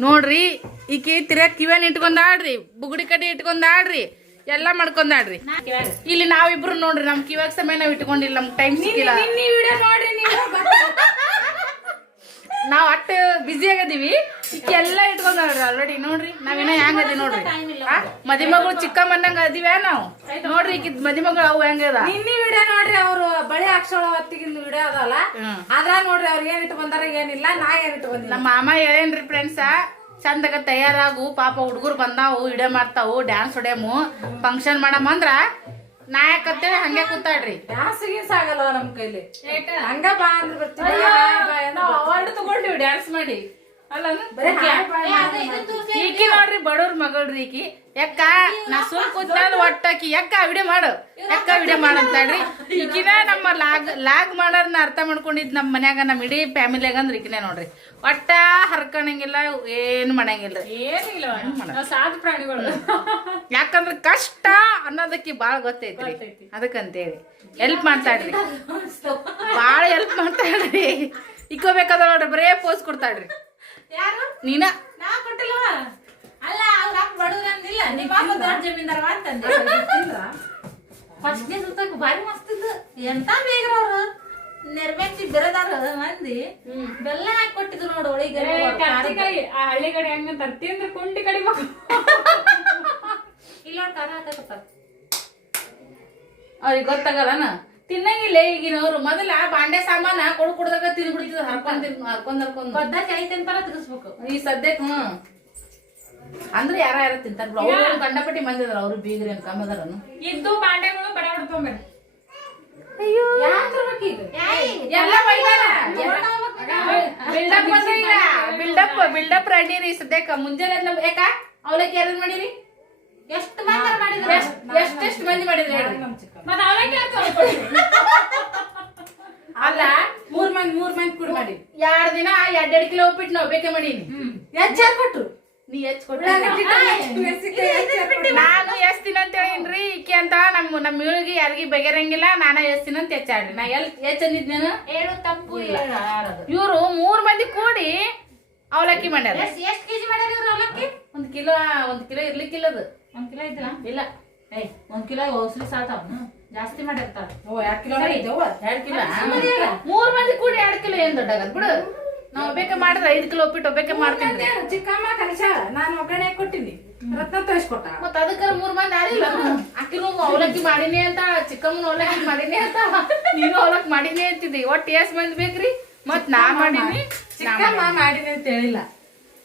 ನೋಡ್ರಿ ಈಕಿ ಕಿವನ್ ಇಟ್ಕೊಂಡ್ ಆಡ್ರಿ ಬುಗುಡಿ ಕಡೆ ಇಟ್ಕೊಂಡಾಡ್ರಿ ಎಲ್ಲ ಮಾಡ್ಕೊಂಡಾಡ್ರಿ ಇಲ್ಲಿ ನಾವಿಬ್ರು ನೋಡ್ರಿ ನಮ್ ಕಿವ್ಯಾಗ ಸಮಯ ನಾವ್ ಇಟ್ಕೊಂಡಿಲ್ಲ ನಮ್ ಟೈಮ್ ಸಿಕ್ಕಿಲ್ಲ. ನೀವು ಅಟ್ಟ ಬಿಸಿ ಆಗದೀವಿ ಎಲ್ಲ ಇಟ್ಕೊಂಡಾಡ್ರಿ ಆಲ್ರೆಡಿ ನೋಡ್ರಿ. ನಾವೇನ ಹೆಂಗ್ ಅದಿ ನೋಡ್ರಿ. ಮದಿಮಗಳು ಚಿಕ್ಕ ಮನ್ನಂಗ ಅದಿವ ನಾವು? ನೋಡ್ರಿ ಈಗ ಮದಿಮಗಳು ಅವು ಹೆಂಗದ ನಿನ್ನಿ ವಿಡಿಯೋ ನೋಡ್ರಿ ಅವ್ರು ಬಳಿ ಹಾಕ್ಸೋಳ ಹೊತ್ತಿಗಿಂದ ವಿಡಿಯೋ ಅದಲ್ಲ. ಅದ್ರ ನೋಡ್ರಿ ಅವ್ರು ಏನ್ ಇಟ್ಟು ಬಂದಾರ ಏನಿಲ್ಲ ನಾ ಏನ್ ಇಟ್ಟು ಬಂದಿಲ್ಲ. ನಮ್ಮ ಮಾಮ ಹೇಳೇನ್ರಿ ಫ್ರೆಂಡ್ಸ ಚಂದಗ ತಯಾರಾಗು ಪಾಪ ಹುಡುಗರು ಬಂದಾವು ವಿಡಿಯೋ ಮಾಡ್ತಾವು ಡ್ಯಾನ್ಸ್ ಹೊಡೆಯಮು ಫಂಕ್ಷನ್ ಮಾಡಮ್ಮ ನಾಯಕತ್ತೇಳಿ ಹಂಗೆ ಕೂತಾಡ್ರಿ ಡ್ಯಾನ್ಸ್ ಗೀನ್ಸ್ ಆಗಲ್ಲ ನಮ್ ಕೈಲಿ. ಹಂಗ ಬಾ ಅಂದ್ರೆ ಬರ್ತೀವಿ ಅವಾರ್ಡ್ ತಗೊಂಡಿವಿ ಡ್ಯಾನ್ಸ್ ಮಾಡಿ. ಅಲ್ಲ ಈಕಿ ನೋಡ್ರಿ ಬಡವ್ರ ಮಗಳ್ರಿ ಈಕಿ ಯಾಕ ನಾ ಸುಮ್ ಕೂತಾಳ ಒಟ್ಟಾಕಿ. ಯಾಕ ವಿಡಿಯೋ ಮಾಡು? ಯಾಕ ವಿಡಿಯೋ ಮಾಡಂತಾಳ್ರಿ? ಈಕಿನ ನಮ್ಮ ಲಾಗ್ ಲಾಗ್ ಮಾಡೋರ್ನ ಅರ್ಥ ಮಾಡ್ಕೊಂಡಿದ್ ನಮ್ಮ ಮನ್ಯಾಗ ನಮ್ಮ ಇಡೀ ಫ್ಯಾಮಿಲಿಯಾಗ ಅಂದ್ರೆ ಈಕಿನೇ ನೋಡ್ರಿ. ಒಟ್ಟ ಹರ್ಕೊಳಂಗಿಲ್ಲ ಏನು ಮಾಡಂಗಿಲ್ಲ. ಏನಿಲ್ಲ ನಾವು ಸಾಧು ಪ್ರಾಣಿಗಳು. ಯಾಕಂದ್ರೆ ಕಷ್ಟ ಅನ್ನೋದಕ್ಕೆ ಬಾಳ ಗೊತ್ತೈತ್ರಿ. ಅದಕ್ಕಂತೇಳಿ. ಹೆಲ್ಪ್ ಮಾಡ್ತಾಳ್ರಿ ಬಾಳ ಹೆಲ್ಪ್ ಮಾಡ್ತಾಳ್ರಿ ಇಕ್ಕೋಬೇಕಾದ ನೋಡ್ರಿ ಬರೇ ಪೋಸ್ ಕೊಡ್ತಾಳ್ರಿ. ಯಾರು? ನೀನ? ನಾ ಕೊಟ್ಟಿಲ್ವ ಅಲ್ಲ ಅವ್ರ ಅಪ್ಪ ಬಡವ್ರ ಅಂದಿಲ್ಲ. ನಿಮ್ಮ ಅಪ್ಪ ದೊಡ್ಡ ಜಮೀನ್ದಾರ ಅಂತಂದೆ. ಫಸ್ಟ್ ಸುತ್ತಕ್ಕೆ ಭಾರಿ ಮಸ್ತ್ ಇದ್ದು ಎಂತ ಬೇಗ್ರ ಅವ್ರು ಬೆರೆದಾರ ಮಂದಿ ಬೆಲ್ಲ ಹಾಕಿ ಕೊಟ್ಟಿದ್ರು ನೋಡು ಒಳಗೆ ಆ ಹಳ್ಳಿ ಕಡೆ ಹೆಂಗ ತರ್ತಿ ಅಂದ್ರೆ ಕುಂಟಿ ಕಡಿಬೇಕು ಇಲ್ಲ ಖಾರ ಹಾಕತ್ತ ಅವ್ರಿಗೆ ಗೊತ್ತಾಗಲ್ಲನ? ತಿನ್ನಂಗಿಲ್ಲ ಈಗಿನವ್ರು. ಮೊದಲ ಬಾಂಡೆ ಸಾಮಾನ ಕೊಡು ಕುಡ್ದಾಗ ತಿಂದು ಬಿಡ್ತಿದ್ರು ಹರ್ಕೊಂಡ್ ತಿನ್ ಹರ್ಕೊಂಡ್ ಹರ್ಕೊಂಡ್. ಬದ್ದಾಕಿ ಐತೆ ಅಂತಾರ ತಿರ್ಸ್ಬೇಕು ಈ ಸದ್ಯಕ್ ಹ್ಮ್. ಅಂದ್ರೆ ಯಾರ ಯಾರ ತಿಂತಾರ? ಕಂಡಪಟ್ಟಿ ಮಂದಿ ಅದಾರ ಅವ್ರು ಬೀಗ್ರಿ ಅಂತ ಕಮ್ಮದಾರನು ಇದ್ದು ಬಾಂಡೆಗಳು ಬಡ ಹೊಡ್ಕೊಂಬರ್ರಿ ಎಲ್ಲ ಬಿಲ್ಡಪ್ ಬಿಲ್ಡಪ್ ಬಿಲ್ಡಪ್ ರೆಡಿ ರೀ ಸದ್ಯಕ್ಕ. ಮುಂಜಾನೆ ಯಾಕ ಅವಲಕ್ಕಿ ಯಾರು ಮಾಡಿರಿ? ಎಷ್ಟು ಮಂದಿ ಮಾಡಿದ್ರು? ಎಷ್ಟೆಷ್ಟು ಮಂದಿ ಮಾಡಿದ್ರಿ ಮತ್ತೆ ಅವಲಕ್ಕಿ ಅಲ್ಲ ಮೂರ್ ಮಂದಿ ಮೂರ್ ಮಂದಿ ಕುಡಿ ಮಾಡಿ ಎರಡ್ ದಿನ? ಎರಡೆರಡು ಕಿಲೋ ಉಪ್ಪಿಟ್ಟು ನಾವು ಬೇಕೆ ಮಾಡೀನಿ. ಹೆಚ್ಚಾರ್ ಕೊಟ್ರು? ನೀ ಹೆಚ್ಚ್ ನಾನು ಎಷ್ಟಿನ ಅಂತ ಹೇಳಿನ್ರಿ? ಈಕೆ ಅಂತ ನಮ್ಮ ನಮ್ಮ ಇಳಿಗೆ ಯಾರಿಗಿ ಬಗೆರಂಗಿಲ್ಲ. ನಾನ ಎಷ್ಟಿನ ಅಂತ ಹೆಚ್ಚಾಡ್ರಿ ನಾ ಎಲ್ ಹೆಚ್ಚಂದಿದ್ನೇನು ಹೇಳು ತಪ್ಪು ಇವ್ರು ಮೂರ್ ಮಂದಿ ಕೂಡಿ ಅವಲಕ್ಕಿ ಮಾಡ್ಯಾರ. ಎಷ್ಟ್ ಕೆಜಿ ಮಾಡ್ಯಾರ ಇವ್ರು ಅವಲಕ್ಕಿ? ಒಂದ್ ಕಿಲೋ ಒಂದ್ ಕಿಲೋ ಇರ್ಲಿಕ್ಕಿಲ್ಲ ಅದು ಒಂದ್ ಕಿಲೋ ಇದ್ರ ಇಲ್ಲ. ಏಯ್ ಒಂದ್ ಕಿಲೋ ಔಷಧಿ ಸಾತಾವ ಜಾಸ್ತಿ ಮಾಡಿರ್ತಾರ. ಓ ಎರಡ್ ಕಿಲೋ ಎರಡ್ ಕಿಲೋ? ಮೂರ್ ಮಂದಿ ಕೂಡಿ ಎರಡ್ ಕಿಲೋ ಏನ್ ದೊಡ್ಡ ಬಿಡು. ನಾವ್ ಒಬ್ಬೇಕ ಮಾಡಿದ್ರೆ ಐದ್ ಕಿಲೋ ಉಪ್ಪಿಟ್ಟು ಒಬ್ಬೇಕ ಮಾಡ್ತೀನಿ ಚಿಕ್ಕಮ್ಮ ಕಲಿಸಾಳ ನಾನು ಒಗ್ಗರಣೆ ಕೊಟ್ಟಿನಿ. ರತ್ನ ತೋರಿಸ್ಕೊಟ್ಟ. ಮತ್ತ ಅದಕ್ಕ ಮೂರ್ ಮಂದಿ ಆಡಿಲ್ಲ ಅಕ್ಕಿನೂ ಅವಲಕ್ಕಿ ಮಾಡಿನಿ ಅಂತ ಚಿಕ್ಕಮ್ಮನ ಅವಲಕ್ಕಿ ಮಾಡಿನಿ ಅಂತ ನೀನು ಅವಲಕ್ಕಿ ಮಾಡಿನಿ ಅಂತಿದ್ದಿ. ಒಟ್ಟು ಎಷ್ಟ್ ಮಂದಿ ಬೇಕ್ರಿ? ಮತ್ ನಾ ಮಾಡಿನಿ ಚಿಕ್ಕಮ್ಮ ಮಾಡಿನಿ ಅಂತ ಹೇಳಿಲ್ಲ.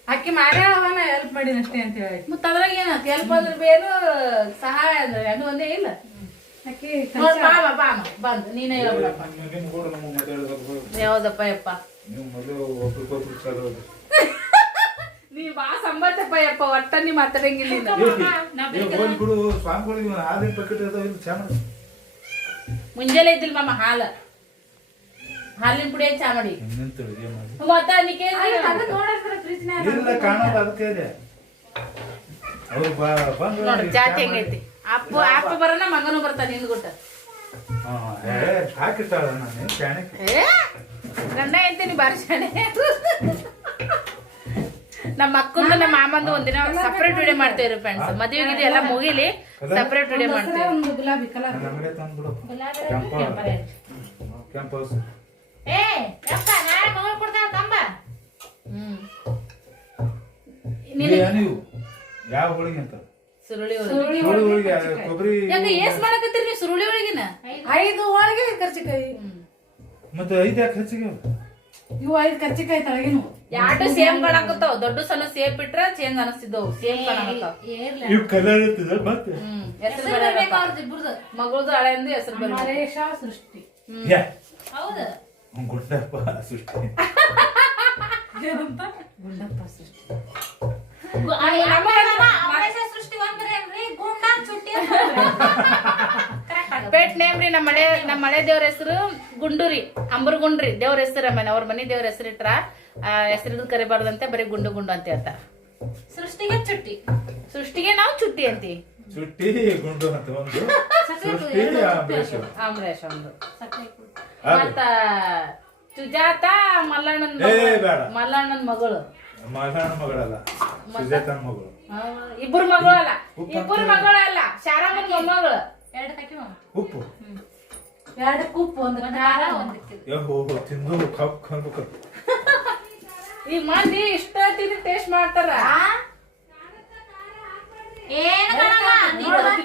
ಅಕ್ಕಿ ಮಾಡ್ಯಾಳವನ ಹೆಲ್ಪ್ ಮಾಡಿನ ಅಷ್ಟೇ ಅಂತ ಹೇಳಿ ಮತ್ತ ಅದ್ರಾಗ ಏನ ಹೆಲ್ಪ್ ಅಂದ್ರೆ ಬೇರು ಸಹಾಯ ಅಂದ್ರೆ ಅದು ಒಂದೇ ಇಲ್ಲ. ಯಾವ್ದಪ್ಪ ಯಪ್ಪ? ನೀ ಬಾ ಸಂಬತ್ತಪ್ಪ ಯಪ್ಪ ಒಟ್ಟ ನೀ ಮಾತಾಡಂಗಿಲ್ಲ ಚಾ ಮುಂಜಾನೆ ಇದ್ದಿಲ್ಲ ಮಾಮ ಹಾಲು. ಹಾಲಿನ ಪುಡಿ ಚಾ ಮಾಡಿ. ಮತ್ತ ನೀ ಕೇಳ್ತೀನಿ ನೋಡಿದ್ರೆ ಫ್ರಿಜ್ನಾಗ ಇಲ್ಲ ಕಾಣೋದು ಅದಕ್ಕೆ ಇದೆ. ಬಂದು ನೋಡ್ರಿ ಜಾತಿ ಹೆಂಗೈತಿ? ಅಪ್ಪ ಅಪ್ಪ ಬರೋಣ ಮಗನು ಬರ್ತಾನ ಗುಟ್ಟ. ನಾನು ಏ ಗಂಡ ಹೇಳ್ತೀನಿ ಬಾರಿ ಶಾಣೆ. ನಮ್ಮ ಅಕ್ಕಂದು ನಮ್ಮ ಮಾಮಂದು ಒಂದಿನ ಸಪ್ರೇಟ್ ವಿಡಿಯೋ ಮಾಡ್ತೇವ್ರಿ ಫ್ರೆಂಡ್ಸ್ ಮದುವೆ ಗಿದು ಎಲ್ಲ ಮುಗಿಲಿ ಸಪ್ರೇಟ್ ವಿಡಿಯೋ ಮಾಡ್ತೇವೆ ಗುಲಾಬಿ ಕಲರ್. ಏ ಯಪ್ಪ ನಾಳೆ ಮಗಳು ಕೊಡ್ತಾಳ ತಂಬ. ಹ್ಮ್. ಯಾವ ಹೋಳಿಗೆ ಅಂತ? ಸುರುಳಿ ಹೋಳಿ ಹೋಳಿಗೆ ಕೊಬ್ಬರಿ ಯಾಕ ಏಸ್ ಮಾಡಕತ್ತೀರಿ ನೀವು ಸುರುಳಿ ಒಳಗಿನ? ಐದು. ಹೋಳಿಗೆ ಕರ್ಚಿಕಾಯಿ. ಮತ್ತೆ ಐದು ಯಾಕೆ ಹೆಚ್ಚಿಗೆ ಅವು? ಇವು ಐದು ಕರ್ಚಿಕಾಯಿ ತಳಗಿನು ಎರಡು ಸೇಮ್ ಕಾಣಕತ್ತಾವ? ದೊಡ್ಡ ಸಣ್ಣ ಸೇಪ್ ಇಟ್ರ ಚೇಂಜ್ ಅನಸ್ತಿದ್ದವು. ಸೇಮ್ ಕಾಣಕತ್ತಾವ. ಇವು ಕಲರ್ ಇರ್ತದೆ ಮತ್ತೆ? ಹೆಸರು ಬರಬೇಕು ಇಬ್ಬರದು ಮಗಳದು ಹಳೆಂದು ಹೆಸರು ಬರಬೇಕು ನರೇಶ ಸೃಷ್ಟಿ. ಹೌದು. ಗುಂಡಪ್ಪ ಸೃಷ್ಟಿ. ಗುಂಡಪ್ಪ ಸೃಷ್ಟಿ. ಅವರೇಶ ಸೃಷ್ಟಿ ಒಂದ್ರೆ ಏನ್ರಿ ಗುಂಡ ಚುಟ್ಟಿ ಪೇಟ್ ನೇಮ್ ರೀ ನಮ್ಮ ಮಳೆ ನಮ್ಮ ಮಳೆ ದೇವ್ರ ಹೆಸರು ಗುಂಡುರಿ ಅಂಬರ್ಗುಂಡ್ರಿ ದೇವ್ರ ಹೆಸರು ಆಮೇಲೆ ಅವ್ರ ಮನೆ ದೇವ್ರ ಹೆಸರು ಇಟ್ರ ಹೆಸರು ಕರಿಬಾರ್ದಂತೆ ಬರೀ ಗುಂಡು ಗುಂಡು ಅಂತ ಹೇಳ್ತಾರ. ಸೃಷ್ಟಿಗೆ ಚುಟ್ಟಿ. ಸೃಷ್ಟಿಗೆ ನಾವು ಚುಟ್ಟಿ ಅಂತಿ ಚುಟ್ಟಿ ಗುಂಡು ಅಂತ ಒಂದು. ಸೃಷ್ಟಿ ಆಮ್ರೇಶ್ ಒಂದು. ಮತ್ತ ಸುಜಾತ ಮಲ್ಲಣ್ಣನ್ ಮಲ್ಲಣ್ಣನ ಮಲ್ಲಣ್ಣನ್ ಮಗಳು. ಮಗನ ಮಗಳಲ್ಲ. ಸುಜಾತನ ಮಗಳು. ಆ, ಇಬ್ರು ಮಗಳು ಅಲ್ಲ. ಇಬ್ರು ಮಗಳು ಅಲ್ಲ. ಶಾರಮ್ಮನ್ ಮೊಮ್ಮಗಳು. ಎರಡು ಮಾಮ ಉಪ್ಪು? ಎರಡು ಕುಪ್ಪು ಒಂದು ಖಾರ ಒಂದು ಹೋಗು ತಿಂದು ಕಪ್ ಕನ್ಬೇಕು ಈ ಮಂದಿ ಇಷ್ಟ ತಿಂದು ಟೇಸ್ಟ್ ಮಾಡ್ತಾರ. ಏನು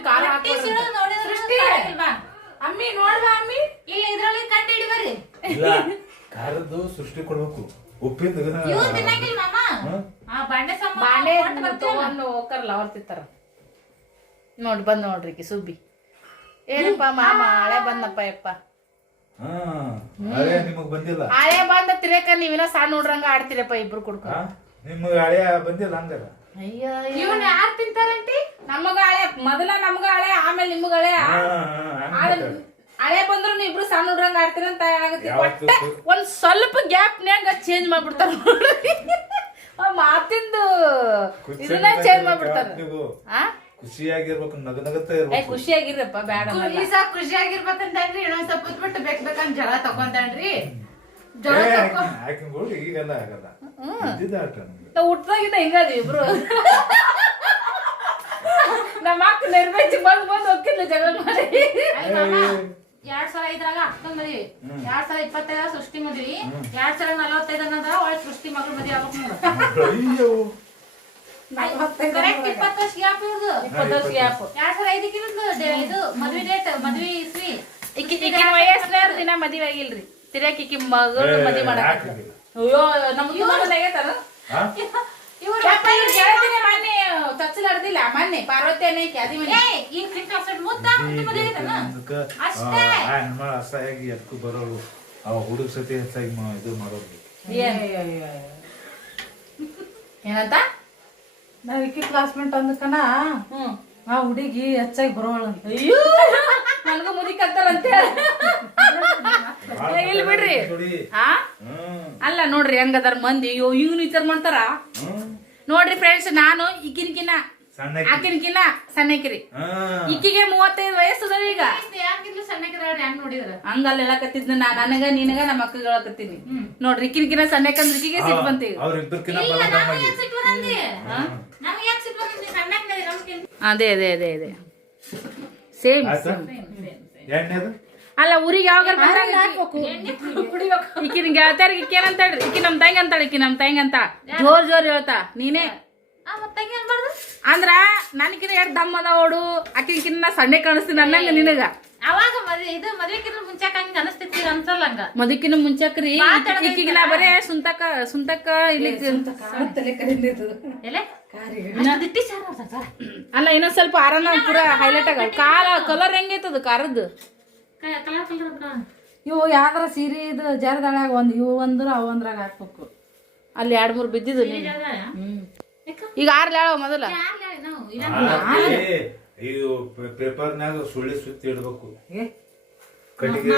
ಖಾರ ಸೃಷ್ಟಿ. ಅಮ್ಮಿ ನೋಡ್ಬಾ ಅಮ್ಮಿ. ಇಲ್ಲ ಇದ್ರಲ್ಲಿ ಕಂಡು ಬರ್ರಿ ಇಲ್ಲ ಖಾರದ್ದು ಸೃಷ್ಟಿ ಕೊಡ್ಬೇಕು. ಉಪ್ಪಿಂದ ಇವ್ರು ತಿನ್ನಂಗಿಲ್ಲ ಮಾಮ. ಆ ಬಾಂಡೆ ಸಾಂಬಾರ್ ಬಾಂಡೆ ಕೊಟ್ಟು ಬರ್ತೀವಲ್ಲ. ತಗೊಂಡು ಹೋಗ್ತಾರಲ್ಲ ಅವ್ರು ತಿಂತಾರ. ನೋಡ್ ಬಂದ್ ನೋಡ್ರಿ ಈಕಿ ಸುಬ್ಬಿ. ಏನಪ್ಪ ಮಾಮ ಹಳೆ ಬಂದಪ್ಪ ಯಪ್ಪ. ಹಾ ನಿಮಗ್ ಬಂದಿಲ್ಲ? ಹಳೆ ಬಂದ ತಿರಕ ನೀವಿನ ಸಣ್ಣ ನೋಡ್ರಂಗ ಆಡ್ತಿರಪ್ಪ ಇಬ್ರು ಹಾ ಕುಡ್ಕೊಂಡು ಹಳೆ ಬಂದಿಲ್ಲ ಹಂಗಾರ? ಅಯ್ಯೋ ಇವನ್ ಯಾರು ತಿಂತಾರಂಟಿ? ನಮಗ ಹಳೆ ಮೊದಲ ನಮ್ಗ ಹಳೆ ಆಮೇಲೆ ನಿಮ್ಗ ಹಳೆ ಹಾ, ಹಾ, ಹಂಗ್ ಹಳೆ- ಮಾತಾಡು. ಹಳೆ ಬಂದ್ರು ನೀವ್ ಇಬ್ರು ಸಣ್ಣ ಹುಡ್ರಂಗ ಆಡ್ತೀರ ಅಂತ ಆಗತ್ತೆ ಯಾವತ್ತೂ ಒಟ್ಟ ಒಂದ್ ಸ್ವಲ್ಪ ಗ್ಯಾಪ್ ನ್ಯಾಗ ಚೇಂಜ್ ಮಾಡ್ಬಿಡ್ತಾರ ನೋಡ್ರಿ. ಆ ಮಾತಿಂದು ಇದನ್ನ ಚೇಂಜ್ ಮಾಡ್ಬಿಡ್ತಾರ. ಆ? ಖುಷಿಯಾಗಿರ್ಬೇಕು ನಗ ನಗತ್ತ ಇರ್ಬೇಕು. ಖುಷಿಯಾಗಿರಪ್ಪ ಬೇಡ ಖುಷಿಯಾಗಿರ್ಬೇಕಂತಂದ್ರಿ ಈ ಸಾಕ್ ಖುಷಿಯಾಗಿರ್ಬೇಕಂತನ್ರಿ ಇನ್ನೊಂದ್ ಸ್ವಲ್ಪ ಹೊತ್ತು ಬಿಟ್ಟು ಬೇಕ್ ಬೇಕಂತ ಜಗಳ ತಗೊಂತಾನ್ರಿ ಹಾಕಿಂಗ್ ಈಗೆಲ್ಲ ಆಗಲ್ಲ. ನಾವ್ ಹಿಂಗದಿ ಇಬ್ರು. ನಮ್ಮ ಅಕ್ಕ ನಿರ್ವೇಚಿ ಬಂದ್ ಬಂದ್ ಹೋಗಿಲ್ಲ ಜಗಳ ಮಾಡಿ. ಎರಡ್ ಸಾವಿರ ಐದ್ರಾಗ ಅಕ್ಕನ ಮದ್ವಿ ಎರಡ್ ಸಾವಿರ ಇಪ್ಪತ್ತೈದ ಸೃಷ್ಟಿ ಮದ್ವಿ. ಎರಡ್ ಸಾವಿರ ನಲವತ್ತೈದ ಅನ್ನೋದ್ರ ಒಳ್ಳೆ ಸೃಷ್ಟಿ ಮಗಳ ಮದ್ವಿ ಆಗ್ಬೇಕು ಕರೆಕ್ಟ್ ಇಪ್ಪತ್ತು ವರ್ಷ ಗ್ಯಾಪ್ ಇವ್ರದು ಇಪ್ಪತ್ತು ವರ್ಷ ಗ್ಯಾಪ್ ಎರಡ್ ಸಾವಿರ ಐದಕ್ಕೆ ಇದು ಮದ್ವಿ ಡೇಟ್ ಮದ್ವಿ ಇಸ್ವಿ. ವಯಸ್ಸಿನಾರ ದಿನ ಮದ್ವಿ ಆಗಿಲ್ರಿ. ತಿರ್ಯಾಕ ಈಕಿ ಮಗಳು ಮದಿ ಮಾಡಕ? ಅಯ್ಯೋ ನಮ್ ಮಗನ ಮೊನ್ನೆ ಚಚ್ಚಲ್ ಹಡ್ದಿಲ್ಲ ಪಾರ್ವತಿ ಅನ್ನಕ್ಕೆ ಅದಿ ಮನೆ? ಮುದ್ದ ಅದಕ್ಕ, ಹೆಣ್ಮಳ ಅಸಹ್ಯಾಗಿ ಬರೋಳು ಅವ ಹುಡುಗ ಸತಿ ಹೆಚ್ಚಾಗಿ ಇದು ಮಾಡೋದು ಏನ್ ಏನಂತ ನಾವ್ ಇಕ್ಕಿ ಕ್ಲಾಸ್ಮೇಟ್ ಅಂದಕನ ಹ್ಮ್ ಆ ಹುಡುಗಿ ಹೆಚ್ಚಾಗಿ ಬರೋಳಂತ ಅಯ್ಯೋ ನನಗೂ ಮುದಿಕತ್ತಾರ ಅಂತ ಹೇಳಿ ಇಲ್ಲಿ ಬಿಡ್ರಿ ಆ ನೋಡ್ರಿ ಹೆಂಗದಾರ ಮಂದಿ. ಅಯ್ಯೋ ಹಿಂಗ್ ವಿಚಾರ ಮಾಡ್ತಾರ? ನೋಡ್ರಿ ಫ್ರೆಂಡ್ಸ್ ನಾನು ಈಗಿನ ಆಕಿನ್ಕಿನ್ನ ಆಕಿನ್ಕಿನ ಸಣ್ಣಕಿರಿ ಹಾ. ಈಕಿಗೆ ಮೂವತ್ತೈದು ವಯಸ್ಸದ ಈಗ. ಯಾಕಿದ್ಲು ಸಣ್ಣಕಿರ ಹೆಂಗ್ ನೋಡಿದ್ರ? ಹಂಗಲ್ಲ ಹೇಳಕತ್ತಿದ್ನ ನಾ. ನನಗ ನಿನಗ ನಮ್ಮ ಅಕ್ಕ ಹೇಳಕತ್ತೀನಿ. ನೋಡ್ರಿ ಇಕ್ಕಿನ್ಕಿನ ಸಣ್ಣಕಂದ್ರ ಈಕಿಗೆ ಸಿಟ್ ಬಂತ ಅದೇ ಅದೇ ಅದೇ ಅದೇ. ಸೇಮ್ ಅಲ್ಲ ಊರಿಗೆ ಯಾವಾಗ ಈಕಿನ ಗೆಳತಿಯರಿಗೆ ಈಕಿ ಏನಂತಾಳ್ರಿ ಈಕಿ ನಮ್ ತಂಗಿ ಅಂತಾಳ ಈಕಿ ನಮ್ ತಂಗಿ ಅಂತ. ಜೋರ್ ಜೋರ್ ಹೇಳ್ತಾ ನೀನೇ. ಅಂದ್ರ ನನಗಿನ ಎರಡು ದಮ್ ಅದಾವಡು. ಕಿನ್ನ ಸಣ್ಣ ಕಾಣಿಸ್ತೀನಿ ಅನ್ನಂಗ ನಿನಗ. ಅವಾಗ ಮದ್ವೆ ಇದು ಮದ್ವೆಕ್ಕಿಂತ ಮುಂಚಾಕ ಹಂಗ ಅನಸ್ತೈತಿ ಈಗ ಅನ್ಸಲ್ಲ ಹಂಗ ಮದಕಿನ ಮುಂಚಕ್ರಿ ಈಕಿಗೆ ನಾ. ಬರೇ ಸುಂತಕ ಸುಂತಕ ಇಲ್ಲಿ. ಅಲ್ಲ ಇನ್ನೊಂದ್ ಸ್ವಲ್ಪ ಆರಾಮ ಪೂರ ಹೈಲೈಟ್ ಆಗ ಕಾಲ ಕಲರ್ ಹೆಂಗೈತದ ಕಾರದ್ದು? ಇವು ಯಾವ್ದಾರ ಸೀರೆ ಇದು ಜರದಾಳಾಗ ಒಂದು ಇವು ಒಂದ್ರ ಅವು ಒಂದ್ರಾಗ ಹಾಕ್ಬೇಕು. ಅಲ್ಲಿ ಎರಡ್ ಮೂರು ಬಿದ್ದಿದ್ದು ಈಗ ಆರ್ ಹೇಳವ ಮೊದಲ? ಇದು ಪೇಪರ್ನಾಗ ಸುಳ್ಳಿ ಸುತ್ತಿ ಇಡ್ಬೇಕು. ಕಟ್ಟಿಗೆ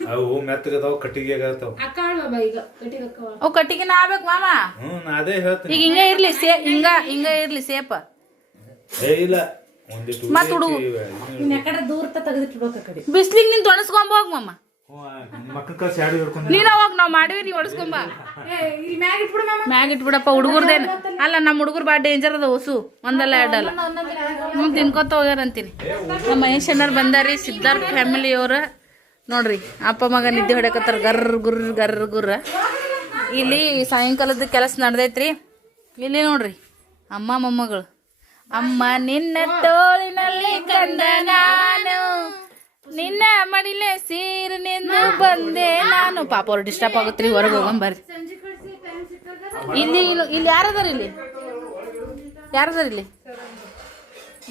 ಅವು ಮೆತ್ತಗದಾವ ಕಟ್ಟಿಗೆ ಆಗತ್ತಾವ ಕಟ್ಟಿಗೆನ ಆಗ್ಬೇಕು ಮಾಮ? ಹ್ಮ್ ಅದೇ ಹೇಳ್ತೀನಿ. ಈಗ ಹಿಂಗ ಇರ್ಲಿ ಸೇಫ್ ಹಿಂಗ ಹಿಂಗ ಇರ್ಲಿ ಸೇಪ. ಏ ಇಲ್ಲ. ಮತ್ತ್ ಹುಡುಗ- ಬಿಸ್ಲಿಗ್ ನೀನ್ ತೊಣಸ್ಕೊಂಬ ಹೋಗ್ ಮಾಮ. ಮಕ್ಕ ಕಳ್ಸಿ ಎರಡು ಹಿಡ್ಕೊಂಡು ನೀನ ಹೋಗ್. ನಾವ್ ಮಾಡಿವಿ ನೀ ಒಣಸ್ಕೊಂಬ ಮ್ಯಾಗ ಇಟ್ಬಿಡಪ್ಪ ಹುಡುಗರ್ದೇನ್? ಅಲ್ಲ ನಮ್ಮ ಹುಡುಗರು ಬಾ ಡೇಂಜರ್ ಅದ ಹೊಸು. ಒಂದಲ್ಲ ಎರಡಲ್ಲ. ಹ್ಞೂ ತಿನ್ಕೋತ ಹೋಗ್ಯಾರ ಅಂತೀನಿ. ನಮ್ಮ ಮಹೇಶ್ ಅಣ್ಣರ್ ಬಂದಾರಿ ಸಿದ್ಧಾರ್ಥ ಫ್ಯಾಮಿಲಿ ಅವ್ರ. ನೋಡ್ರಿ ಅಪ್ಪ ಮಗ ನಿದ್ದೆ ಹೊಡಕತ್ತಾರ ಗರ್ ಗುರ್ ಗರ್ ಗುರ್ರ ಇಲ್ಲಿ ಸಾಯಂಕಾಲದ ಕೆಲಸ ನಡ್ದೈತ್ರಿ. ಇಲ್ಲಿ ನೋಡ್ರಿ ಅಮ್ಮ ಮೊಮ್ಮಗಳು. ಅಮ್ಮ ನಿನ್ನ ತೋಳಿನಲ್ಲಿ ಕಂದ ನಾನು. ನಿನ್ನ ಮಡಿಲೆ ಸೀರು ನಿಂದು ಬಂದೆ ನಾನು. ಪಾಪ ಅವ್ರು ಡಿಸ್ಟರ್ಬ್ ಆಗುತ್ತೆ ಹೊರಗೆ ಹೋಗಂ ಬರ್ರಿ. ಇಲ್ಲಿ ಇಲ್ಲಿ- ಇಲ್ಲಿ ಯಾರದಾರ ಇಲ್ಲಿ? ಯಾರದಾರ ಇಲ್ಲಿ?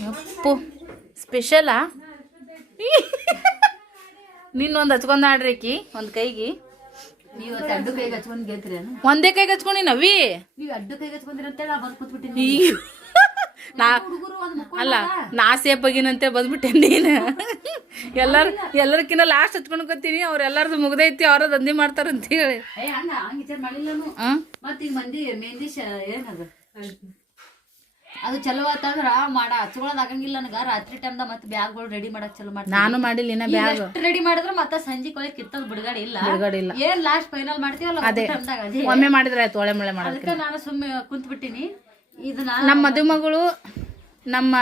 ಅಪ್ಪು ಸ್ಪೆಷಲಾ ನಿನ್ನೊಂದು ಹಚ್ಕೊಂಡ್ ಆಡ್ರಿ ಆಕಿ ಒಂದ್ ಕೈಗೆ. ಒಂದೇ ಕೈಗೆ ಹಚ್ಕೊಂಡಿ ನವಿ ನೀವು ಅಡ್ಡು ಕೈಗೆ ಹಚ್ಕೊಂಡ್ರಿ ಅಂತೇಳಿ ನಾ ಅಲ್ಲ ನಾ ಸೇಪಾಗಿನಂತೆ ಬಂದ್ಬಿಟ್ಟೆ ನೀನು. ಎಲ್ಲಾರು ಎಲ್ಲರಕ್ಕಿನ್ನ ಲಾಸ್ಟ್ ಹಚ್ಕೊಂಡ್ಕೊತೀನಿ ಅವ್ರ ಎಲ್ಲಾರ್ದು ಮುಗ್ದೈತಿ ಅವ್ರ ದಂಧೆ ಮಾಡ್ತಾರ ಅಂತ ಹೇಳಿ ಅದು ಚಲೋ ಆತಂದ್ರ ಮಾಡ ಹಚ್ಕೊಳದ್ ಆಗಂಗಿಲ್ಲ ನನಗ. ರಾತ್ರಿ ಟೈಮ್ದಾಗ ಮತ್ತೆ ಬ್ಯಾಗ್ಗಳು ರೆಡಿ ಮಾಡಕ್ ಚಲೋ ಮಾಡ್ತೀನಿ. ನಾನು ಮಾಡಿಲ್ಲ ಇನ್ನ ಬ್ಯಾಗ್ ರೆಡಿ ಮಾಡಿದ್ರ ಮತ್ತೆ ಸಂಜೆ ಕೊಯ್ ಕಿತ್ತಲ್ ಬಿಡುಗಡೆ ಇಲ್ಲ. ಬಿಡುಗಡೆ ಇಲ್ಲ. ಏನ್ ಲಾಸ್ಟ್ ಫೈನಲ್ ಮಾಡ್ತೀವಲ್ಲ ಅದೇ. ಒಮ್ಮೆ ಮಾಡಿದ್ರೆ ಆಯ್ತು ಒಳ್ಳೆ ಮಳೆ ಅದಕ್ಕೆ ನಾನು ಸುಮ್ಮನೆ ಕುಂತ್ ಬಿಟ್ಟಿನಿ ನಮ್ಮ ಮದುಮಗಳು ನಮ್ಮ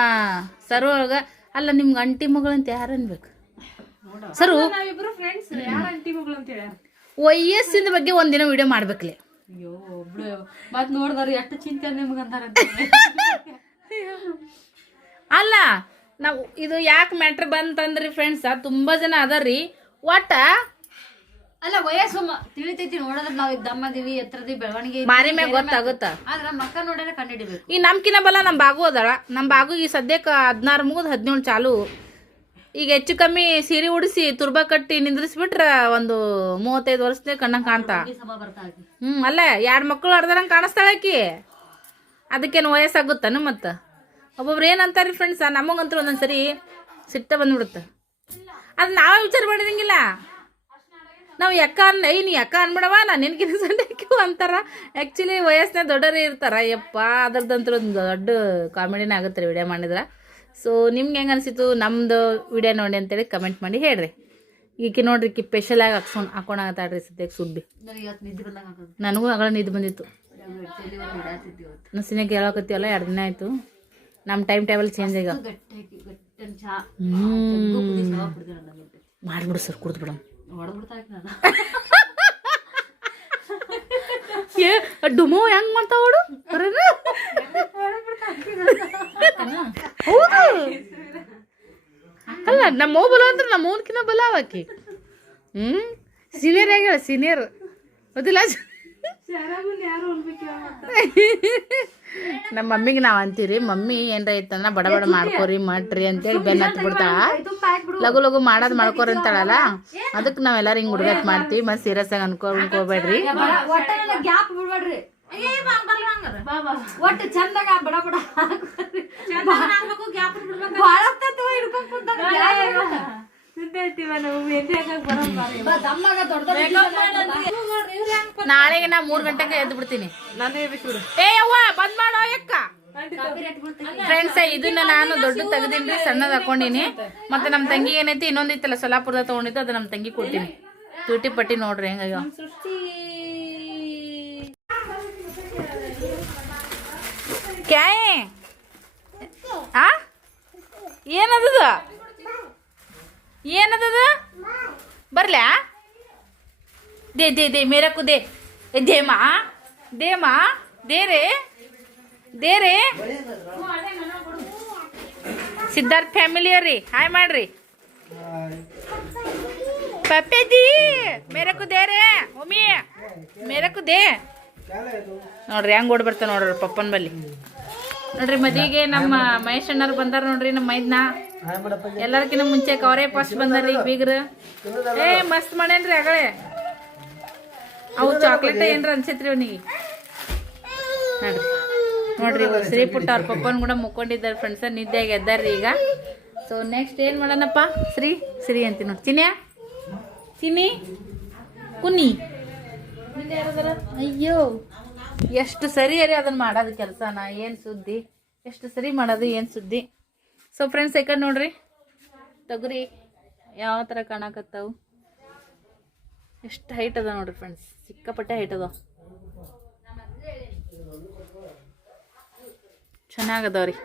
ಸರ್ ಒಳಗ ಅಲ್ಲ ನಿಮ್ಗೆ ಅಂಟಿ ಮಗಳು ಅಂತ ಯಾರು ಅನ್ಬೇಕು ಸರು ನಾವಿಬ್ರು ಫ್ರೆಂಡ್ಸ್ ಯಾರ ಅಂಟಿ ಮಗಳು ಅಂತ ಹೇಳ? ವಯಸ್ಸಿನ ಬಗ್ಗೆ ಒಂದಿನ ವಿಡಿಯೋ ಮಾಡ್ಬೇಕಲ್ಲಿ ಅಯ್ಯೋ ಒಬ್ಳು ಮತ್ ನೋಡ್ದಾರ ಎಷ್ಟು ಚಿಂತೆ ನಿಮ್ಗೆ ಅಂತಾರೆ ಅಲ್ಲ ನಾವು ಇದು ಯಾಕೆ ಮ್ಯಾಟ್ರ್ ಬಂತಂದ್ರಿ ಫ್ರೆಂಡ್ಸ ತುಂಬಾ ಜನ ಅದಾರ್ರಿ. ಒಟ್ಟ ಅಲ್ಲ ವಯಸ್ಸು ತಿಳಿತೈತಿ ನೋಡೋದ್ರ ನಾವ್ ದಮ್ಮದಿವಿ ಎತ್ತರದಿ ಬೆಳವಣಿಗೆ. ಮಾರಿ ಮ್ಯಾಗ. ಗೊತ್ತಾಗುತ್ತ? ಆದ್ರ ಮಕ್ಕ ನೋಡಿದ್ರೆ ಕಂಡಿಡಿಬೇಕು ಈ ನಮ್ಕಿನ ಬಲ ನಮ್ಮ ಬಾಗು ಅದಳ. ನಮ್ಮ ಬಾಗು ಈ ಸದ್ಯಕ್ಕೆ ಹದಿನಾರು ಮುಗಿದ್ ಹದಿನೇಳು ಚಾಲು. ಈಗ ಹೆಚ್ಚು ಕಮ್ಮಿ ಸೀರೆ ಉಡಿಸಿ ತುರ್ಬ ಕಟ್ಟಿ ನಿಂದ್ರಿಸ್ಬಿಟ್ರ ಒಂದು ಮೂವತ್ತೈದು ವರ್ಷದ ಕಣ್ಣಂಗೆ ಕಾಣ್ತಾ. ಹ್ಮ್ ಅಲ್ಲ ಎರಡು ಮಕ್ಕಳು ಅರ್ಧರಂಗೆ ಕಾಣಿಸ್ತಾಳಕಿ ಅದಕ್ಕೇನು ವಯಸ್ಸಾಗುತ್ತಾನ ಮತ್ತು? ಒಬ್ಬೊಬ್ರು ಏನಂತಾರೆ ಫ್ರೆಂಡ್ಸ ನಮಗಂತೂ ಒಂದೊಂದ್ಸರಿ ಸಿಟ್ಟ ಬಂದ್ಬಿಡುತ್ತೆ. ಅದು ನಾವೇ ವಿಚಾರ ಮಾಡಿದಂಗಿಲ್ಲ. ನಾವು ಎಕ್ಕ ಅನ್ ಐ ನೀ ಎಕ್ಕ ಅನ್ಬಿಡವ ನಾನು ನಿನ್ಗಿನ ಸಣ್ಣಕ್ಕಿವು ಅಂತಾರ. ಆ್ಯಕ್ಚುಲಿ ವಯಸ್ಸನ್ನ ದೊಡ್ಡರೇ ಇರ್ತಾರ. ಯಪ್ಪ ಅದ್ರದ್ದಂತೂ ಒಂದು ದೊಡ್ಡ ಕಾಮಿಡಿನೇ ಆಗುತ್ತೆ ರೀ ವಿಡಿಯೋ ಮಾಡಿದ್ರೆ. ಸೊ ನಿಮ್ಗೆ ಹೆಂಗೆ ಅನಿಸಿತು ನಮ್ಮದು ವಿಡಿಯೋ ನೋಡಿ ಅಂತೇಳಿ ಕಮೆಂಟ್ ಮಾಡಿ ಹೇಳ್ರಿ. ಈಕೆ ನೋಡ್ರಿ ಈಕಿ ಸ್ಪೆಷಲಾಗಿ ಹಾಕ್ಸ್ಕೊಂಡು ಹಾಕೊಂಡಾಗತ್ತಾಳ್ರಿ ಸದ್ಯಕ್ಕೆ ಸುಬ್ಬಿ ನನಗ್ ಆಗಳ ನಿದ್ದು ಬಂದಿತ್ತು. ನಸಿನ ಹೇಳಕತ್ತೀವಲ್ಲ ಎರಡು ದಿನ ಆಯಿತು. ನಮ್ಮ ಟೈಮ್ ಟೇಬಲ್ ಚೇಂಜ್ ಆಗ ಹ್ಞೂ ಮಾಡಿಬಿಡು ಸರ್ ಕುಡ್ದು ಬಿಡಮ್ ಏ, ಡುಮೋ ಹೆಂಗ್ ಮಾಡ್ತಾವಡು ಹೌದು. ಅಲ್ಲ, ನಮ್ಮ ಬಲ ಅಂದ್ರೆ ನಮ್ಮ ಓನ್ಕಿನ ಬಲ ಆಕಿ? ಹ್ಮ್? ಸೀನಿಯರ್ ಆಗ್ಯಾಳ ಸೀನಿಯರ್ ಗೊತ್ತಿಲ್ಲ ನಮ್ಮ ಮಮ್ಮಿಗೆ ನಾವ್ ಅಂತೀರಿ ಮಮ್ಮಿ ಏನ್ರ ಐತಂದ್ರ ಬಡ ಬಡ ಮಾಡ್ಕೋರಿ ಮಾಡ್ರಿ ಅಂತೇಳಿ ಬೆನ್ನ ಹತ್ ಬಿಡ್ತಾಳ ಲಘು ಲಘು ಮಾಡೋದ್ ಮಾಡ್ಕೋರಿ ಅಂತಾಳಲ್ಲ? ಅದಕ್ಕೆ ನಾವೆಲ್ಲಾರು ಹಿಂಗ್ ಹುಡುಗತ್ ಮಾಡ್ತೀವಿ ಮತ್ತೆ ಸೀರಿಯಸ್ ಆಗಿ ಅನ್ಕೋ ಅನ್ಕೋಬೇಡ್ರಿ. ಒಟ್ಟ ಗ್ಯಾಪ್ ಬಿಡ್ಬೇಡ್ರಿ. ಒಟ್ಟು ಚಂದಾಗ ಬಡ ಬಡ ಆಗ್ಬೇಕು ನಾಳೆಗೆ ನಾ ಮೂರ್ ಗಂಟೆಗೆ ಎದ್ದು ಬಿಡ್ತೀನಿ. ಏ ಅವ್ವ ಬಂದ್ ಮಾಡೋ ಯಕ್ಕ ಫ್ರೆಂಡ್ಸ್ ಇದನ್ನ ನಾನು ದೊಡ್ಡ ತೆಗ್ದಿನ್ರಿ ಸಣ್ಣದ ಹಾಕೊಂಡಿನಿ. ಮತ್ತೆ ನಮ್ ತಂಗಿ ಏನೈತಿ ಇನ್ನೊಂದಿತ್ತಲ್ಲ ಸೊಲಾಪುರದ ತಗೊಂಡಿದ್ದು ಅದು ನಮ್ ತಂಗಿ ಕೊಡ್ತೀನಿ ತುಟಿ ಪಟ್ಟಿ ನೋಡ್ರಿ ಹೆಂಗ ಏನದ? ಆ ಏನದದ? ಬರ್ಲ್ಯಾ ದೇ ದೇ ದೇ ಮೇರಕು ದೇ. ದೇಮಾ? ರೇ? ದೇರೆ ದೇರೆ ಸಿದ್ಧಾರ್ಥ ಫ್ಯಾಮಿಲಿ ರೀ ಹಾಯ್ ಮಾಡ್ರಿ. ಮೇರಕು ದೇ ದೇರೆ ಒಮ್ಮಿ ಮೇರಕ್ಕು ದೇ. ನೋಡ್ರಿ, ಹೆಂಗ್ ಓಡಿ ಬರ್ತ ನೋಡ್ರಿ ಪಪ್ಪನ ಬಲ್ಲಿ. ನೋಡ್ರಿ, ಮದುವೆಗೆ ನಮ್ಮ ಮಹೇಶ್ ಅಣ್ಣರು ಬಂದಾರ ನೋಡ್ರಿ ನಮ್ಮ ಮೈದ್ನ ಎಲ್ಲರ್ಕಿನ್ನ ಮುಂಚೆ ಅವರೇ ಫಸ್ಟ್ ಬಂದಾರ್ರಿ ಬೀಗ್ರ. ಏ, ಮಸ್ತ್ ಮಾಡೇನ್ರಿ ಅಗಳೇ. ಅವು ಚಾಕ್ಲೇಟ್ ಏನ್ರ ಅನ್ಸೈತ್ರಿ ಅವನಿಗೆ. ನೋಡ್ರಿ. ನೋಡ್ರಿ ಶ್ರೀ ಪುಟ್ಟ ಅವ್ರ ಪಪ್ಪನ್ ಕೂಡ ಮುಕ್ಕೊಂಡಿದ್ದಾರೆ ಫ್ರೆಂಡ್ಸ್ ನಿದ್ದೆಗೆ ಎದ್ದಾರ್ರಿ ಈಗ. ಸೊ ನೆಕ್ಸ್ಟ್ ಏನ್ ಮಾಡೋಣಪ್ಪ? ಶ್ರೀ ಶ್ರೀ ಅಂತೀನಿ ನೋಡಿ. ಚಿನ್ಯ? ಚಿನ್ನಿ? ಕುನಿ ಅಯ್ಯೋ. ಎಷ್ಟು ಸರಿ ಅರಿ ಅದನ್ನ ಮಾಡೋದು ಕೆಲಸನ? ಏನು ಸುದ್ದಿ? ಎಷ್ಟು ಸರಿ ಮಾಡೋದು? ಏನು ಸುದ್ದಿ? ಸೊ ಫ್ರೆಂಡ್ಸ್ ಯಾಕಂದ್ರೆ ನೋಡ್ರಿ? ತೊಗರಿ, ಯಾವ ಥರ ಕಾಣಕತ್ತಾವು? ಎಷ್ಟು ಹೈಟ್ ಅದ ನೋಡ್ರಿ ಫ್ರೆಂಡ್ಸ್ ಸಿಕ್ಕಾಪಟ್ಟೆ ಹೈಟ್ ಅದ ಚೆನ್ನಾಗದವ್ರಿ